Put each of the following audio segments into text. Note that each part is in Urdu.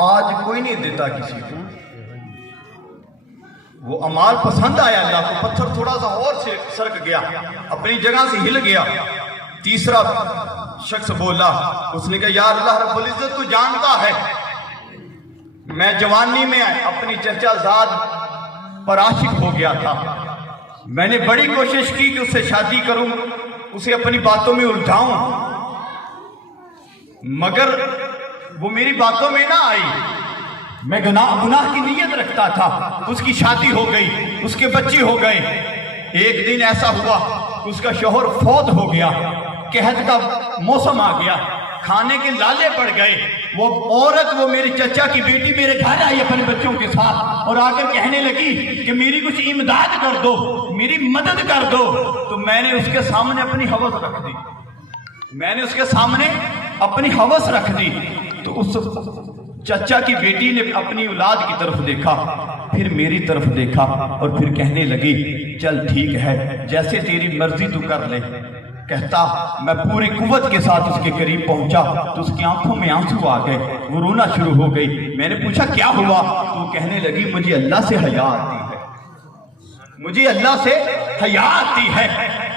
آج کوئی نہیں دیتا کسی کو. وہ امال پسند آیا اللہ کو. پتھر تھوڑا سا اور سرک گیا, اپنی جگہ سے ہل گیا. تیسرا شخص بولا, اس نے کہا یا اللہ رب العزت تو جانتا ہے میں جوانی میں اپنی چچا زاد پر عاشق ہو گیا تھا. میں نے بڑی کوشش کی کہ اس سے شادی کروں, اسے اپنی باتوں میں الجھاؤں, مگر وہ میری باتوں میں نہ آئی. میں گناہ کی نیت رکھتا تھا. اس کی شادی ہو گئی, اس کے بچے ہو گئے. ایک دن ایسا ہوا اس کا شوہر فوت ہو گیا, قحط کا موسم آ گیا, کھانے کے لالے پڑ گئے. وہ عورت, وہ میری چچا کی بیٹی میرے گھر آئی اپنے بچوں کے ساتھ اور آ کر کہنے لگی کہ میری کچھ امداد کر دو, میری مدد کر دو. تو میں نے اس کے سامنے اپنی ہوس رکھ دی. میں نے اس کے سامنے اپنی ہوس رکھ دی. تو اس چچا کی بیٹی نے اپنی اولاد کی طرف دیکھا, پھر میری طرف دیکھا اور پھر کہنے لگی چل ٹھیک ہے جیسے تیری مرضی تو کر لے. کہتا میں پوری قوت کے ساتھ اس کے قریب پہنچا تو اس کی آنکھوں میں آنسو آ گئے, وہ رونا شروع ہو گئی. میں نے پوچھا کیا ہوا؟ تو وہ کہنے لگی مجھے اللہ سے حیا آتی ہے, مجھے اللہ سے حیا آتی ہے.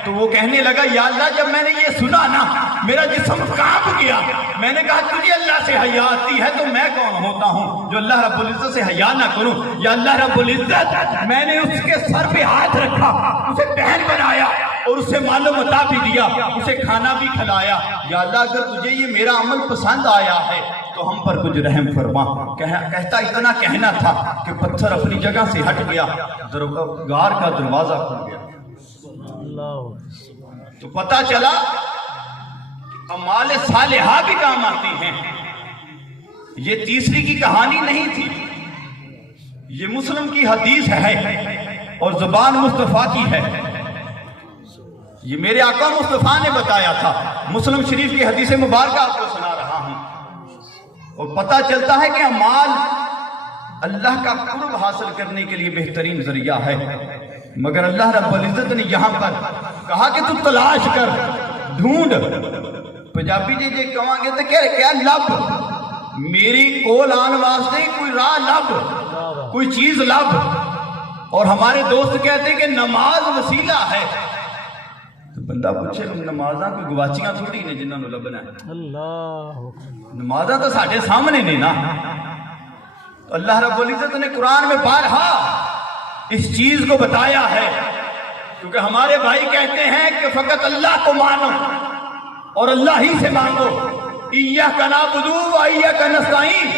تو وہ کہنے لگا یا اللہ جب میں نے یہ سنا نا میرا جسم کانپ گیا. میں نے کہا تجھے اللہ سے حیا آتی ہے تو میں کون ہوتا ہوں جو اللہ رب العزت سے حیا نہ کروں. یا اللہ رب العزت, میں نے اس کے سر پہ ہاتھ رکھا, اسے بہن بنایا اور اسے مال و متاع بھی دیا, اسے کھانا بھی کھلایا. یا اللہ اگر تجھے یہ میرا عمل پسند آیا ہے تو ہم پر کچھ رحم فرما. کہتا اتنا کہنا تھا کہ پتھر اپنی جگہ سے ہٹ گیا, غار کا دروازہ کھل گیا. تو پتہ چلا اعمال صالحہ بھی کام آتی ہیں. یہ تیسری کی کہانی نہیں تھی, یہ مسلم کی حدیث ہے اور زبان مصطفیٰ کی ہے. یہ میرے آقا مصطفیٰ نے بتایا تھا. مسلم شریف کی حدیث مبارکہ آپ کو سنا رہا ہوں. اور پتہ چلتا ہے کہ اعمال اللہ کا قرب حاصل کرنے کے لیے بہترین ذریعہ ہے. مگر اللہ رب العزت نے یہاں پر کہا کہ تو تلاش کر, ڈھونڈ. پنجابی جی جی کہاں گے تو کیا لب, میری کول آن واسطے کوئی راہ لب, کوئی چیز لب. اور ہمارے دوست کہتے ہیں کہ نماز وسیلہ ہے. تو بندہ پوچھے نمازاں کوئی گواچیاں تھوڑی نے جنہوں نے لبنا ہے. نمازاں تو ساڑھے سامنے نے نا. تو اللہ رب العزت نے قرآن میں بارہا اس چیز کو بتایا ہے, کیونکہ ہمارے بھائی کہتے ہیں کہ فقط اللہ کو مانو اور اللہ ہی سے مانگو. ایاک نعبد و ایاک نستعین,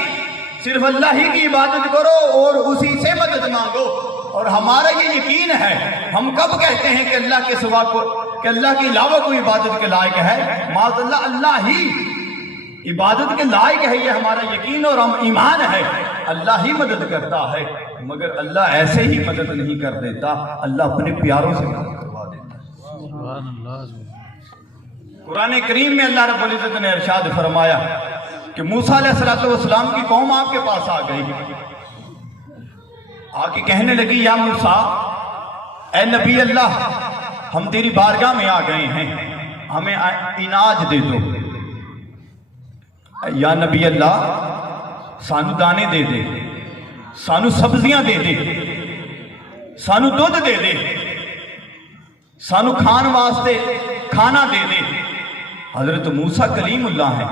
صرف اللہ ہی کی عبادت کرو اور اسی سے مدد مانگو. اور ہمارا یہ یقین ہے, ہم کب کہتے ہیں کہ اللہ کے سوا کو, کہ اللہ کے علاوہ کوئی عبادت کے لائق ہے؟ معاذ اللہ, اللہ ہی عبادت کے لائق ہے, یہ ہمارا یقین اور ہم ایمان ہے. اللہ ہی مدد کرتا ہے, مگر اللہ ایسے ہی مدد نہیں کر دیتا, اللہ اپنے پیاروں سے مدد کروا دیتا. قرآن کریم میں اللہ رب العزت نے ارشاد فرمایا کہ موسیٰ علیہ السلام کی قوم آپ کے پاس آ گئی, آ کے کہنے لگی یا موسیٰ, اے نبی اللہ, ہم تیری بارگاہ میں آ گئے ہیں, ہمیں اناج دے دو. یا نبی اللہ سانو دانے دے دے, سانو سبزیاں دے دے, سانو دودھ دے دے, سانو کھان واسطے کھانا دے دے. حضرت موسیٰ کلیم اللہ ہیں,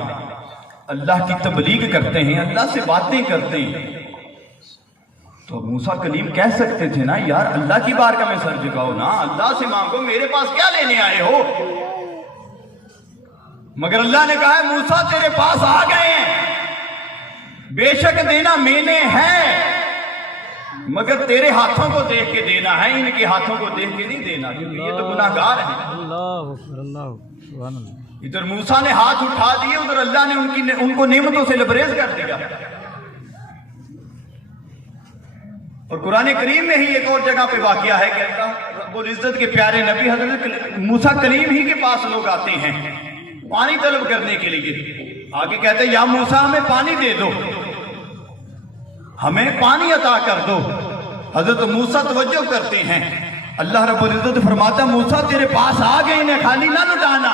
اللہ کی تبلیغ کرتے ہیں, اللہ سے باتیں کرتے ہیں. تو موسیٰ کلیم کہہ سکتے تھے نا یار اللہ کی بارگاہ میں سر جھکاؤ نا, اللہ سے مانگو, میرے پاس کیا لینے آئے ہو. مگر اللہ نے کہا ہے موسیٰ تیرے پاس آ گئے ہیں, بے شک دینا میں نے ہے, مگر تیرے ہاتھوں کو دیکھ کے دینا ہے, ان کے ہاتھوں کو دیکھ کے نہیں دینا, کیونکہ یہ تو گناہگار ہیں. ادھر موسیٰ نے ہاتھ اٹھا دیے, ادھر اللہ نے ان کو نعمتوں سے لبریز کر دیا. اور قرآن کریم میں ہی ایک اور جگہ پہ واقعہ ہے کہ رب العزت کے پیارے نبی حضرت موسیٰ کلیم ہی کے پاس لوگ آتے ہیں پانی طلب کرنے کے لیے. آگے کہتے ہیں یا موسیٰ ہمیں پانی دے دو, ہمیں پانی عطا کر دو. حضرت موسیٰ توجہ کرتے ہیں, اللہ رب العزت فرماتا موسیٰ تیرے پاس آ گئے, انہیں خالی نہ لٹانا.